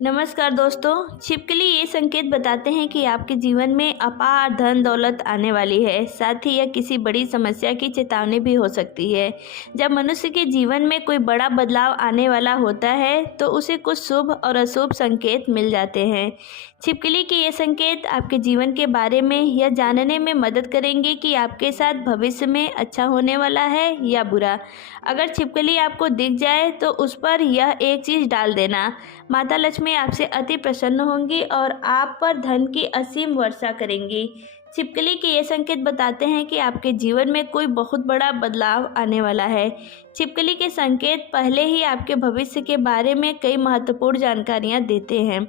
नमस्कार दोस्तों। छिपकली ये संकेत बताते हैं कि आपके जीवन में अपार धन दौलत आने वाली है। साथ ही यह किसी बड़ी समस्या की चेतावनी भी हो सकती है। जब मनुष्य के जीवन में कोई बड़ा बदलाव आने वाला होता है तो उसे कुछ शुभ और अशुभ संकेत मिल जाते हैं। छिपकली के ये संकेत आपके जीवन के बारे में यह जानने में मदद करेंगे कि आपके साथ भविष्य में अच्छा होने वाला है या बुरा। अगर छिपकली आपको दिख जाए तो उस पर यह एक चीज़ डाल देना। माता लक्ष्मी आपसे अति प्रसन्न होंगी और आप पर धन की असीम वर्षा करेंगी। छिपकली के ये संकेत बताते हैं कि आपके जीवन में कोई बहुत बड़ा बदलाव आने वाला है। छिपकली के संकेत पहले ही आपके भविष्य के बारे में कई महत्वपूर्ण जानकारियां देते हैं,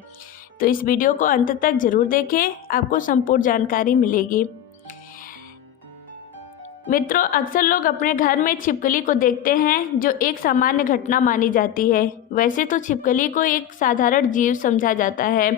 तो इस वीडियो को अंत तक जरूर देखें, आपको संपूर्ण जानकारी मिलेगी। मित्रों, अक्सर लोग अपने घर में छिपकली को देखते हैं, जो एक सामान्य घटना मानी जाती है। वैसे तो छिपकली को एक साधारण जीव समझा जाता है,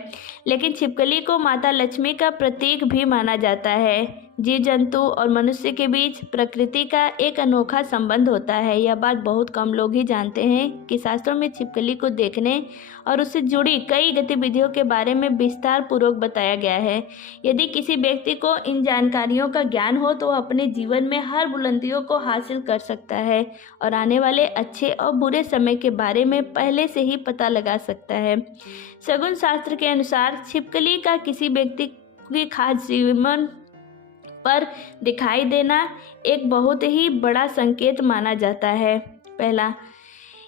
लेकिन छिपकली को माता लक्ष्मी का प्रतीक भी माना जाता है। जीव जंतु और मनुष्य के बीच प्रकृति का एक अनोखा संबंध होता है। यह बात बहुत कम लोग ही जानते हैं कि शास्त्रों में छिपकली को देखने और उससे जुड़ी कई गतिविधियों के बारे में विस्तार पूर्वक बताया गया है। यदि किसी व्यक्ति को इन जानकारियों का ज्ञान हो तो वह अपने जीवन में हर बुलंदियों को हासिल कर सकता है और आने वाले अच्छे और बुरे समय के बारे में पहले से ही पता लगा सकता है। शगुन शास्त्र के अनुसार छिपकली का किसी व्यक्ति की खास जीवन पर दिखाई देना एक बहुत ही बड़ा संकेत माना जाता है। पहला,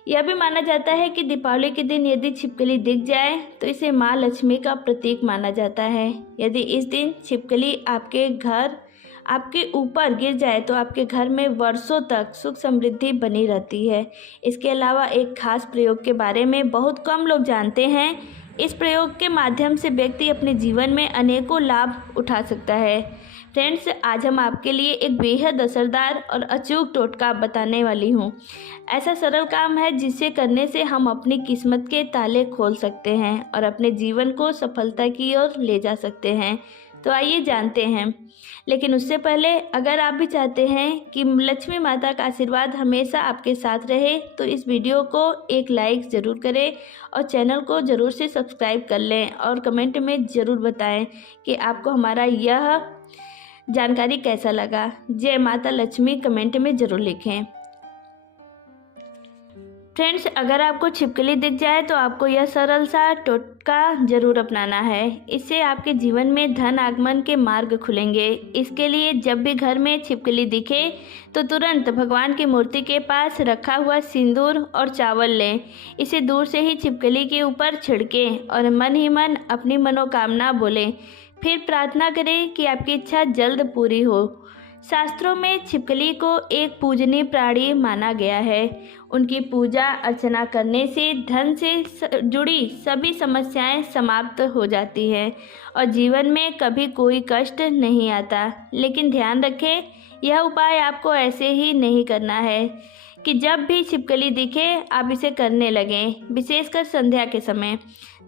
यह भी माना जाता है कि दीपावली के दिन यदि छिपकली दिख जाए तो इसे माँ लक्ष्मी का प्रतीक माना जाता है। यदि इस दिन छिपकली आपके ऊपर गिर जाए तो आपके घर में वर्षों तक सुख समृद्धि बनी रहती है। इसके अलावा एक खास प्रयोग के बारे में बहुत कम लोग जानते हैं। इस प्रयोग के माध्यम से व्यक्ति अपने जीवन में अनेकों लाभ उठा सकता है। फ्रेंड्स, आज हम आपके लिए एक बेहद असरदार और अचूक टोटका बताने वाली हूँ। ऐसा सरल काम है जिसे करने से हम अपनी किस्मत के ताले खोल सकते हैं और अपने जीवन को सफलता की ओर ले जा सकते हैं। तो आइए जानते हैं। लेकिन उससे पहले, अगर आप भी चाहते हैं कि लक्ष्मी माता का आशीर्वाद हमेशा आपके साथ रहे तो इस वीडियो को एक लाइक ज़रूर करें और चैनल को ज़रूर से सब्सक्राइब कर लें और कमेंट में ज़रूर बताएं कि आपको हमारा यह जानकारी कैसा लगा। जय माता लक्ष्मी कमेंट में ज़रूर लिखें। फ्रेंड्स, अगर आपको छिपकली दिख जाए तो आपको यह सरल सा टोटका जरूर अपनाना है। इससे आपके जीवन में धन आगमन के मार्ग खुलेंगे। इसके लिए जब भी घर में छिपकली दिखे तो तुरंत भगवान की मूर्ति के पास रखा हुआ सिंदूर और चावल लें। इसे दूर से ही छिपकली के ऊपर छिड़कें और मन ही मन अपनी मनोकामना बोलें। फिर प्रार्थना करें कि आपकी इच्छा जल्द पूरी हो। शास्त्रों में छिपकली को एक पूजनीय प्राणी माना गया है। उनकी पूजा अर्चना करने से धन से जुड़ी सभी समस्याएं समाप्त हो जाती हैं और जीवन में कभी कोई कष्ट नहीं आता। लेकिन ध्यान रखें, यह उपाय आपको ऐसे ही नहीं करना है कि जब भी छिपकली दिखे आप इसे करने लगें। विशेषकर संध्या के समय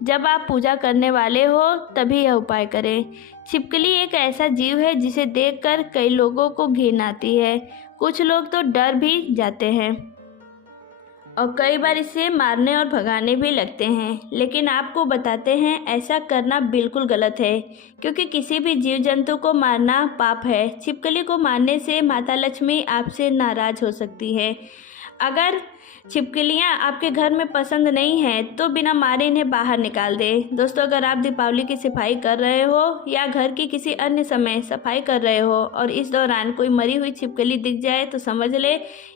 जब आप पूजा करने वाले हो तभी यह उपाय करें। छिपकली एक ऐसा जीव है जिसे देखकर कई लोगों को घिन आती है। कुछ लोग तो डर भी जाते हैं और कई बार इसे मारने और भगाने भी लगते हैं। लेकिन आपको बताते हैं, ऐसा करना बिल्कुल गलत है, क्योंकि किसी भी जीव जंतु को मारना पाप है। छिपकली को मारने से माता लक्ष्मी आपसे नाराज हो सकती है। अगर छिपकलियाँ आपके घर में पसंद नहीं हैं तो बिना मारे इन्हें बाहर निकाल दें। दोस्तों, अगर आप दीपावली की सफाई कर रहे हो या घर की किसी अन्य समय सफाई कर रहे हो और इस दौरान कोई मरी हुई छिपकली दिख जाए तो समझ ले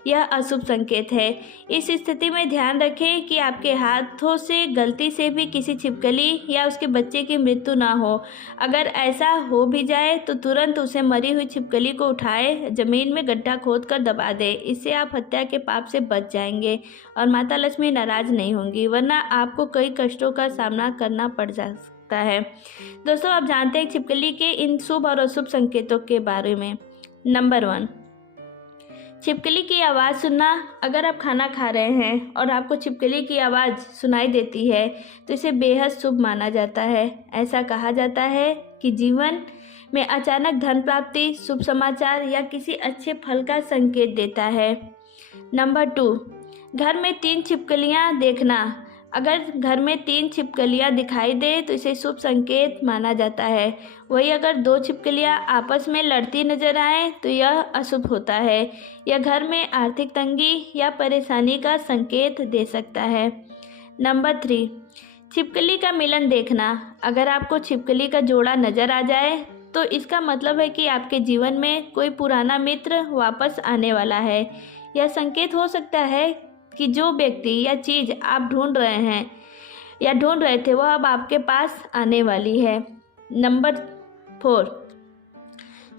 यह अशुभ संकेत है। इस स्थिति में ध्यान रखें कि आपके हाथों से गलती से भी किसी छिपकली या उसके बच्चे की मृत्यु ना हो। अगर ऐसा हो भी जाए तो तुरंत उसे मरी हुई छिपकली को उठाए जमीन में गड्ढा खोदकर दबा दें। इससे आप हत्या के पाप से बच जाएंगे और माता लक्ष्मी नाराज नहीं होंगी, वरना आपको कई कष्टों का सामना करना पड़ सकता है। दोस्तों, आप जानते हैं छिपकली के इन शुभ और अशुभ संकेतों के बारे में। नंबर 1, छिपकली की आवाज़ सुनना। अगर आप खाना खा रहे हैं और आपको छिपकली की आवाज़ सुनाई देती है तो इसे बेहद शुभ माना जाता है। ऐसा कहा जाता है कि जीवन में अचानक धन प्राप्ति, शुभ समाचार या किसी अच्छे फल का संकेत देता है। नंबर 2, घर में 3 छिपकलियां देखना। अगर घर में 3 छिपकलियाँ दिखाई दे तो इसे शुभ संकेत माना जाता है। वही अगर 2 छिपकलियाँ आपस में लड़ती नजर आए तो यह अशुभ होता है। यह घर में आर्थिक तंगी या परेशानी का संकेत दे सकता है। नंबर 3, छिपकली का मिलन देखना। अगर आपको छिपकली का जोड़ा नजर आ जाए तो इसका मतलब है कि आपके जीवन में कोई पुराना मित्र वापस आने वाला है। यह संकेत हो सकता है कि जो व्यक्ति या चीज़ आप ढूंढ रहे हैं या ढूंढ रहे थे वह अब आपके पास आने वाली है। नंबर 4,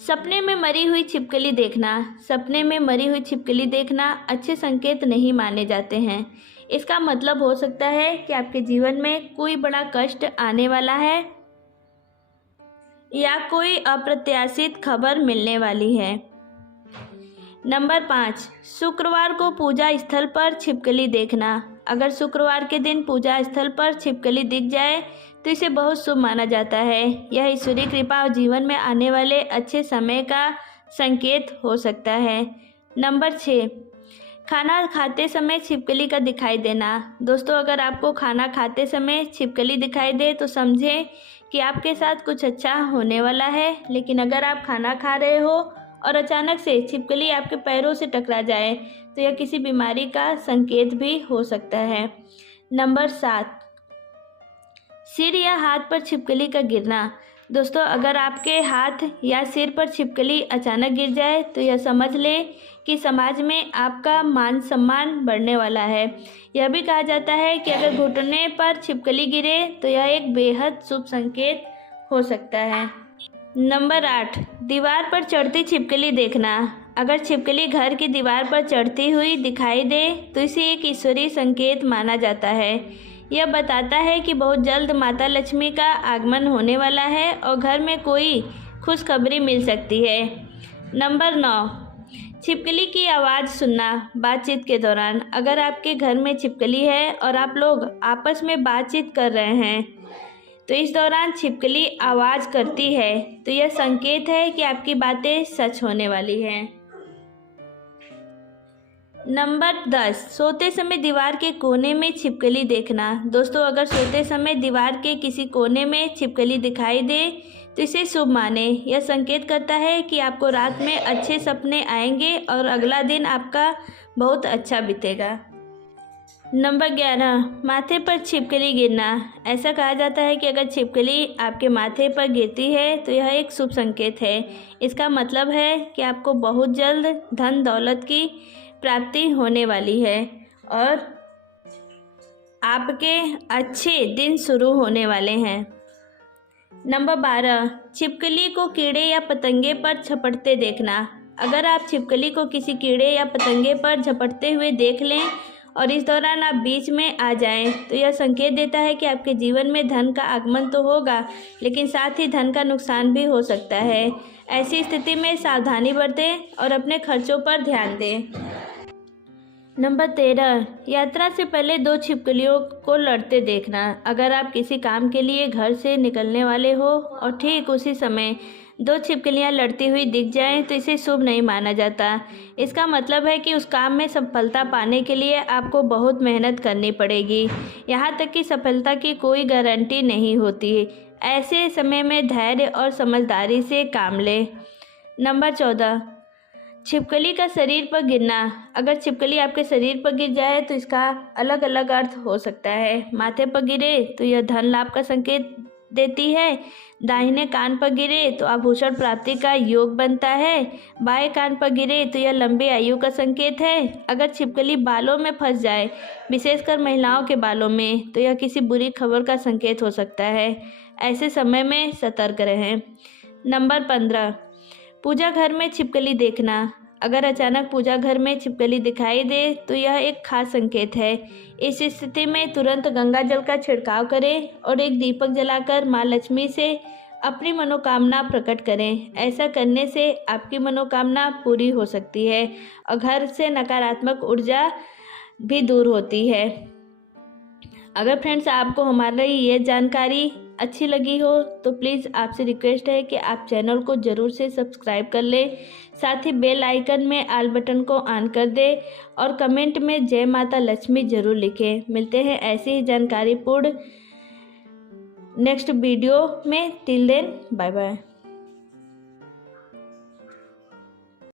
सपने में मरी हुई छिपकली देखना। सपने में मरी हुई छिपकली देखना अच्छे संकेत नहीं माने जाते हैं। इसका मतलब हो सकता है कि आपके जीवन में कोई बड़ा कष्ट आने वाला है या कोई अप्रत्याशित खबर मिलने वाली है। नंबर 5, शुक्रवार को पूजा स्थल पर छिपकली देखना। अगर शुक्रवार के दिन पूजा स्थल पर छिपकली दिख जाए तो इसे बहुत शुभ माना जाता है। यह ईश्वरीय कृपा और जीवन में आने वाले अच्छे समय का संकेत हो सकता है। नंबर 6, खाना खाते समय छिपकली का दिखाई देना। दोस्तों, अगर आपको खाना खाते समय छिपकली दिखाई दे तो समझें कि आपके साथ कुछ अच्छा होने वाला है। लेकिन अगर आप खाना खा रहे हो और अचानक से छिपकली आपके पैरों से टकरा जाए तो यह किसी बीमारी का संकेत भी हो सकता है। नंबर 7, सिर या हाथ पर छिपकली का गिरना। दोस्तों, अगर आपके हाथ या सिर पर छिपकली अचानक गिर जाए तो यह समझ लें कि समाज में आपका मान सम्मान बढ़ने वाला है। यह भी कहा जाता है कि अगर घुटने पर छिपकली गिरे तो यह एक बेहद शुभ संकेत हो सकता है। नंबर 8, दीवार पर चढ़ती छिपकली देखना। अगर छिपकली घर की दीवार पर चढ़ती हुई दिखाई दे तो इसे एक ईश्वरीय संकेत माना जाता है। यह बताता है कि बहुत जल्द माता लक्ष्मी का आगमन होने वाला है और घर में कोई खुशखबरी मिल सकती है। नंबर 9, छिपकली की आवाज़ सुनना बातचीत के दौरान। अगर आपके घर में छिपकली है और आप लोग आपस में बातचीत कर रहे हैं तो इस दौरान छिपकली आवाज़ करती है तो यह संकेत है कि आपकी बातें सच होने वाली हैं। नंबर 10, सोते समय दीवार के कोने में छिपकली देखना। दोस्तों, अगर सोते समय दीवार के किसी कोने में छिपकली दिखाई दे तो इसे शुभ माने। यह संकेत करता है कि आपको रात में अच्छे सपने आएंगे और अगला दिन आपका बहुत अच्छा बीतेगा। नंबर 11, माथे पर छिपकली गिरना। ऐसा कहा जाता है कि अगर छिपकली आपके माथे पर गिरती है तो यह एक शुभ संकेत है। इसका मतलब है कि आपको बहुत जल्द धन दौलत की प्राप्ति होने वाली है और आपके अच्छे दिन शुरू होने वाले हैं। नंबर 12, छिपकली को कीड़े या पतंगे पर झपटते देखना। अगर आप छिपकली को किसी कीड़े या पतंगे पर झपटते हुए देख लें और इस दौरान आप बीच में आ जाएं तो यह संकेत देता है कि आपके जीवन में धन का आगमन तो होगा लेकिन साथ ही धन का नुकसान भी हो सकता है। ऐसी स्थिति में सावधानी बरतें और अपने खर्चों पर ध्यान दें। नंबर 13, यात्रा से पहले 2 छिपकलियों को लड़ते देखना। अगर आप किसी काम के लिए घर से निकलने वाले हो और ठीक उसी समय 2 छिपकलियां लड़ती हुई दिख जाएं तो इसे शुभ नहीं माना जाता। इसका मतलब है कि उस काम में सफलता पाने के लिए आपको बहुत मेहनत करनी पड़ेगी। यहाँ तक कि सफलता की कोई गारंटी नहीं होती। ऐसे समय में धैर्य और समझदारी से काम लें। नंबर 14, छिपकली का शरीर पर गिरना। अगर छिपकली आपके शरीर पर गिर जाए तो इसका अलग अलग अर्थ हो सकता है। माथे पर गिरे तो यह धन लाभ का संकेत देती है। दाहिने कान पर गिरे तो आभूषण प्राप्ति का योग बनता है। बाएं कान पर गिरे तो यह लंबी आयु का संकेत है। अगर छिपकली बालों में फंस जाए, विशेषकर महिलाओं के बालों में, तो यह किसी बुरी खबर का संकेत हो सकता है। ऐसे समय में सतर्क रहें। नंबर 15, पूजा घर में छिपकली देखना। अगर अचानक पूजा घर में छिपकली दिखाई दे तो यह एक खास संकेत है। इस स्थिति में तुरंत गंगा जल का छिड़काव करें और एक दीपक जलाकर माँ लक्ष्मी से अपनी मनोकामना प्रकट करें। ऐसा करने से आपकी मनोकामना पूरी हो सकती है और घर से नकारात्मक ऊर्जा भी दूर होती है। अगर फ्रेंड्स आपको हमारी ये जानकारी अच्छी लगी हो तो प्लीज़ आपसे रिक्वेस्ट है कि आप चैनल को ज़रूर से सब्सक्राइब कर लें, साथ ही बेल आइकन में ऑल बटन को ऑन कर दें और कमेंट में जय माता लक्ष्मी ज़रूर लिखें। मिलते हैं ऐसी ही जानकारीपूर्ण नेक्स्ट वीडियो में। Till then bye bye.